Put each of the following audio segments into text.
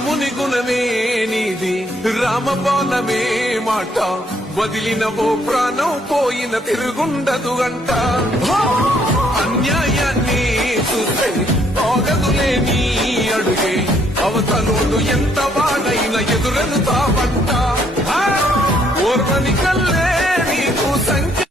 రాముని గుణమే నీది రామబాణమే మాట వదిలిన ఓ ప్రాణం పోయిన తిరుగుండదు అంట అన్యాయాన్ని చూస్తే ఆగదులే నీ అడుగే అవతలోడు ఎంత వాడైనా ఎదురెలుతావంట ఓర్వని కల్లే నీకు సంఖ్య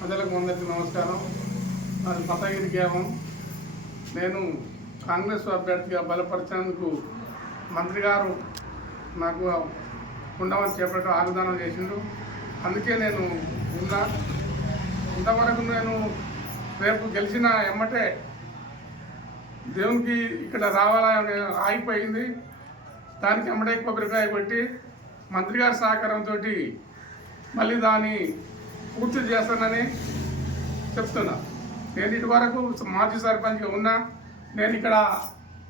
ప్రజలకు అందరికీ నమస్కారం. నాది పతగిరి గ్రామం. నేను కాంగ్రెస్ అభ్యర్థిగా బలపరిచేందుకు మంత్రి గారు నాకు ఉండమని చేపట్టి వాగ్దానం చేసిండు. అందుకే నేను ఉన్నా. ఇంతవరకు నేను రేపు గెలిచిన ఎమ్మటే దేవునికి ఇక్కడ రావాలని ఆగిపోయింది. దానికి ఎమ్మటే కొబ్బరికాయ కొట్టి మంత్రి గారి సహకారంతో మళ్ళీ దాన్ని పూర్తి చేస్తానని చెప్తున్నా. నేను ఇటు వరకు మాజీ సర్పంచ్గా ఉన్నా. నేను ఇక్కడ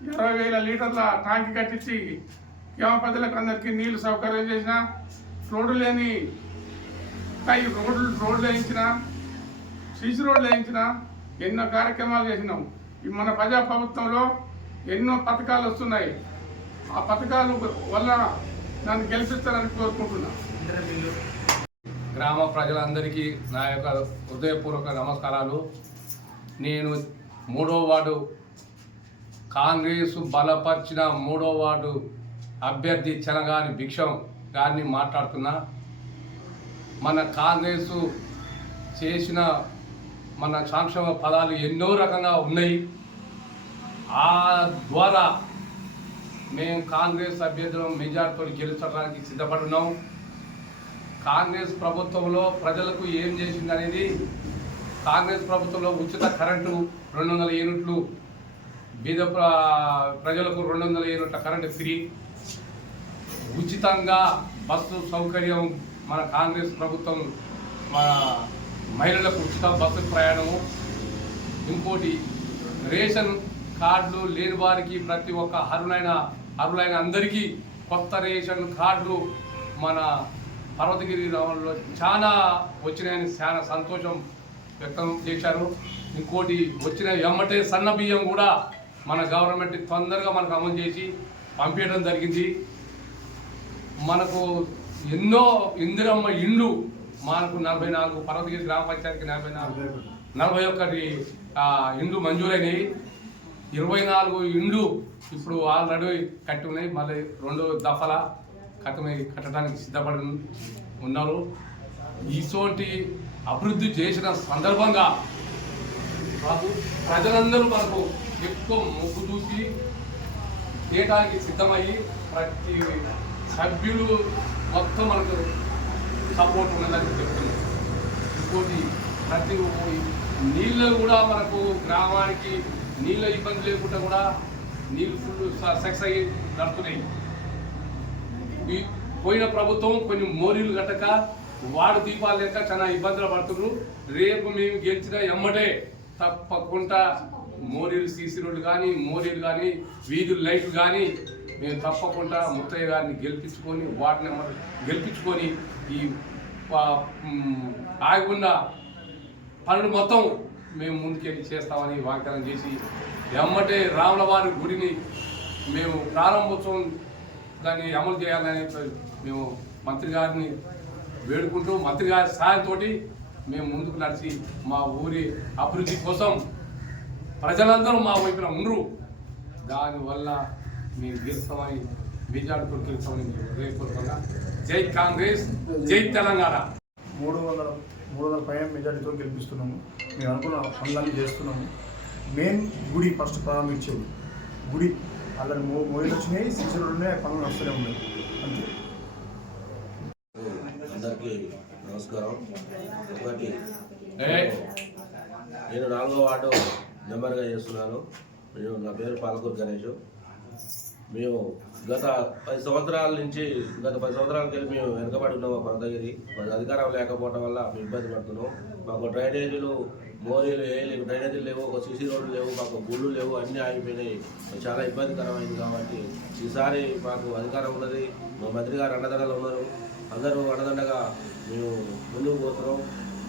20,000 లీటర్ల ట్యాంక్ కట్టించి గ్రామ ప్రజలకు అందరికీ నీళ్లు సౌకర్యం చేసిన, రోడ్డు లేని రోడ్లు వేయించిన, సీసీ రోడ్లు వేయించిన, ఎన్నో కార్యక్రమాలు చేసినాం. మన ప్రజా ప్రభుత్వంలో ఎన్నో పథకాలు వస్తున్నాయి. ఆ పథకాలు వల్ల నన్ను గెలిపిస్తారని కోరుకుంటున్నా. గ్రామ ప్రజలందరికీ నా యొక్క హృదయపూర్వక నమస్కారాలు. నేను 3వ వార్డు కాంగ్రెస్ బలపరిచిన 3వ వార్డు అభ్యర్థి చెనగాని భిక్షం గారిని మాట్లాడుతున్నా. మన కాంగ్రెస్ చేసిన మన సంక్షేమ పదాలు ఎన్నో రకంగా ఉన్నాయి. ఆ ద్వారా మేము కాంగ్రెస్ అభ్యర్థులను మెజార్టీతో గెలిచడానికి సిద్ధపడున్నాం. కాంగ్రెస్ ప్రభుత్వంలో ప్రజలకు ఏం చేసింది అనేది, కాంగ్రెస్ ప్రభుత్వంలో ఉచిత కరెంటు 200 యూనిట్లు, బీద ప్రజలకు 200 యూనిట్ల కరెంటు ఫ్రీ, ఉచితంగా బస్సు సౌకర్యం మన కాంగ్రెస్ ప్రభుత్వం, మన మహిళలకు ఉచిత బస్సు ప్రయాణము. ఇంకోటి రేషన్ కార్డులు లేని వారికి ప్రతి ఒక్క అర్హులైన అందరికీ కొత్త రేషన్ కార్డులు మన పర్వతగిరి గ్రామంలో చాలా వచ్చినాయని చాలా సంతోషం వ్యక్తం చేశారు. ఇంకోటి వచ్చిన ఎమ్మటే సన్న బియ్యం కూడా మన గవర్నమెంట్ తొందరగా మనకు అమలు చేసి పంపించడం జరిగింది. మనకు ఎన్నో ఇందిరమ్మ ఇండ్లు మనకు 44 పర్వతగిరి గ్రామ పంచాయతీకి 41 ఇండ్లు మంజూరైనవి. 24 ఇండ్లు ఇప్పుడు ఆల్రెడీ కట్టి ఉన్నాయి. మళ్ళీ 2 దఫల కట్టడానికి సిద్ధపడి ఉన్నారు. ఇటువంటి అభివృద్ధి చేసిన సందర్భంగా ప్రజలందరూ మనకు ఎక్కువ మొగ్గు చూసి చేయడానికి సిద్ధమయ్యి ప్రతి సభ్యులు మొత్తం మనకు సపోర్ట్ ఉన్నదని చెప్తున్నారు. ఇంకోటి ప్రతి నీళ్ళు కూడా మనకు గ్రామానికి నీళ్ళ ఇబ్బంది లేకుండా కూడా నీళ్ళు ఫుల్ సక్సెస్ అయ్యి నడుతున్నాయి. పోయిన ప్రభుత్వం కొన్ని మోరీలు కట్టక వాడు దీపాలు లేక చాలా ఇబ్బందులు పడుతున్నారు. రేపు మేము గెలిచిన ఎమ్మటే తప్పకుండా మోరీలు సీసీ రోడ్లు కానీ, మోరీలు కానీ, వీధులు లైట్లు కానీ మేము తప్పకుండా ముత్తయ్య గారిని గెలిపించుకొని వార్డు నెంబర్ గెలిపించుకొని ఈ ఆగిపోయిన పనులు మొత్తం మేము ముందుకెళ్ళి చేస్తామని వాగ్దానం చేసి ఎమ్మటే రాములవారి గుడిని మేము ప్రారంభోత్సవం దాన్ని అమలు చేయాలని మేము మంత్రి గారిని వేడుకుంటూ మంత్రి గారి సహాయంతో మేము ముందుకు నడిచి మా ఊరి అభివృద్ధి కోసం ప్రజలందరూ మా వైపున ఉండరు. దానివల్ల మేము గెలుస్తామని మెజార్టీతో గెలుస్తామని హృదయపూర్వకంగా జై కాంగ్రెస్, జై తెలంగాణ. 300 పైన మెజార్టీతో గెలిపిస్తున్నాము. మేము అనుకున్న పనులన్నీ చేస్తున్నాము. మెయిన్ గుడి ఫస్ట్ ప్రారంభించేది గుడి అలా మోయిలు వచ్చినాయి, సీసీలు ఉన్నాయి, పనులు వస్తూనే ఉన్నాయి. అంతే. అందరికీ నమస్కారం. ఒకటి నేను 4వ వార్డు మెంబర్గా చేస్తున్నాను. నా పేరు పాలకూరు గణేష్. మేము గత 10 సంవత్సరాల నుంచి మేము వెనకబడి ఉన్నాం. మా కొనతగిరి మాది అధికారం లేకపోవడం వల్ల మేము ఇబ్బంది పడుతున్నాం. మాకు డ్రైనేజీలు మోరీలు లేవు, డ్రైనేజీలు లేవు, ఒక సీసీ రోడ్లు లేవు, మాకు గుళ్ళు లేవు, అన్నీ ఆగిపోయినాయి. చాలా ఇబ్బందికరమైంది. కాబట్టి ఈసారి మాకు అధికారం ఉన్నది, మా మంత్రి గారు అండదండలు ఉన్నారు, అందరూ అండదండగా మేము ముందుకు పోతున్నాం.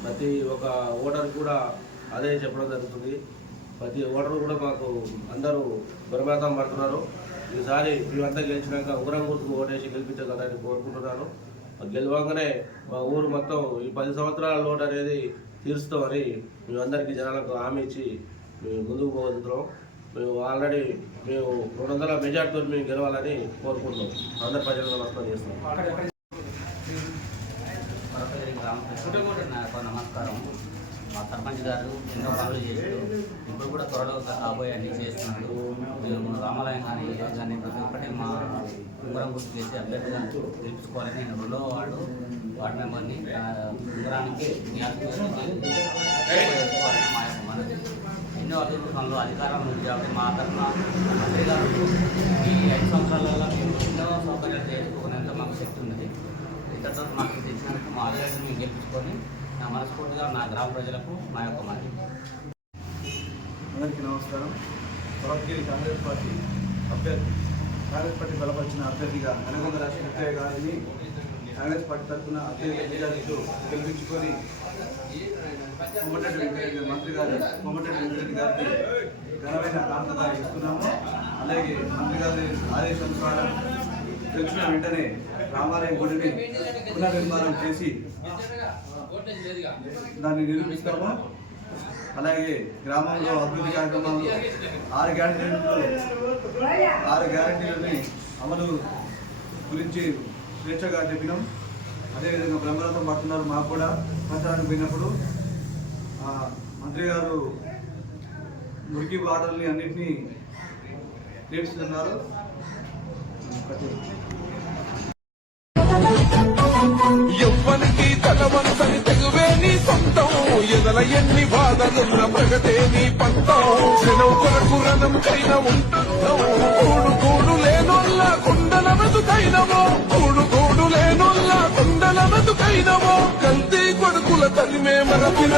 ప్రతి ఒక్క ఓటర్ కూడా అదే చెప్పడం జరుగుతుంది. ప్రతి ఓటరు కూడా మాకు అందరూ బ్రహ్మాతం పడుతున్నారు. ఈసారి మేమంతా గెలిచినాక ఉగ్రం గుర్తుకు ఓటేసి గెలిపించగలని కోరుకుంటున్నాను. గెలవంగానే మా ఊరు మొత్తం ఈ 10 సంవత్సరాల లోటు అనేది తీరుస్తామని మేమందరికీ జనాలకు హామీ ఇచ్చి మేము ముందుకు పోగలుగుతున్నాం. మేము ఆల్రెడీ 200 మెజార్టీతో మేము గెలవాలని కోరుకుంటున్నాం. అందరి ప్రజలకు నమస్కారం చేస్తున్నాం. నాకు నమస్కారం. మా సర్పంచ్ గారు ఎన్నో పనులు చేశారు, ఇప్పుడు కూడా త్వరలో రాబోయే అన్ని చేస్తున్నాడు. మేము రామాలయం కానీ కానీ ప్రతి ఒక్కటి మా ఉంగరం గుర్తు చేసి అభ్యర్థిగా గెలుచుకోవాలని నేను 2వ వార్డు మెంబర్ని ఉంగరానికి చేసుకోవాలని మా యొక్క మనది. ఎన్నో అభివృద్ధి పనులు అధికారం ఉంది కాబట్టి మా తరఫున మంత్రి గారు ఈ 5 సంవత్సరాలలో మేము ఎన్నో సౌకర్యాలు చేసుకోకునేంత మాకు శక్తి ఉన్నది. ఇతరులతో మాకు తెచ్చినందుకు మా అధికారులు మేము గెలుచుకొని నా మనస్ఫూర్తిగా నా గ్రామ ప్రజలకు మా యొక్క మాది. అందరికీ నమస్కారం. కొనతగిరి కాంగ్రెస్ పార్టీ బలపరిచిన అభ్యర్థిగా నల్గొండ రాష్ట్ర గారిని కాంగ్రెస్ పార్టీ తరఫున అత్యధిక మెజారిటీతో గెలిపించుకొని కోమటిరెడ్డి వెంకటరెడ్డి గారికి ఘనమైన ప్రార్థన ఇస్తున్నాము. అలాగే మంత్రి గారి ఆదేశానుసారం తెలిసిన వెంటనే రామాలయం గుడిని పునర్నిర్మాణం చేసి దాన్ని నిర్మిస్తాము. అలాగే గ్రామంలో అభివృద్ధి కార్యక్రమాలు 6 గ్యారెంటీలని అమలు గురించి స్వేచ్ఛగా చెప్పినాం. అదేవిధంగా బ్రహ్మరథం పడుతున్నారు. మాకు కూడా ప్రచారానికి పోయినప్పుడు మంత్రి గారు మురికి బాటల్ని అన్నింటినీ తీర్చుతున్నారు. ఎవ్వరికి తలవంతని తెగువే నీ సొంతం, ఎదల ఎన్ని బాధలున్న ప్రగతే నీ పంతం. శనవు కొరకు రణంకైన ఉంటుందో, కూడు లేనొల్ల కుండల బతుకైనవో, కూడు లేనొల్ల కుండల బతుకైనవో. కల్తీ కొడుకుల తలిమే మరపిన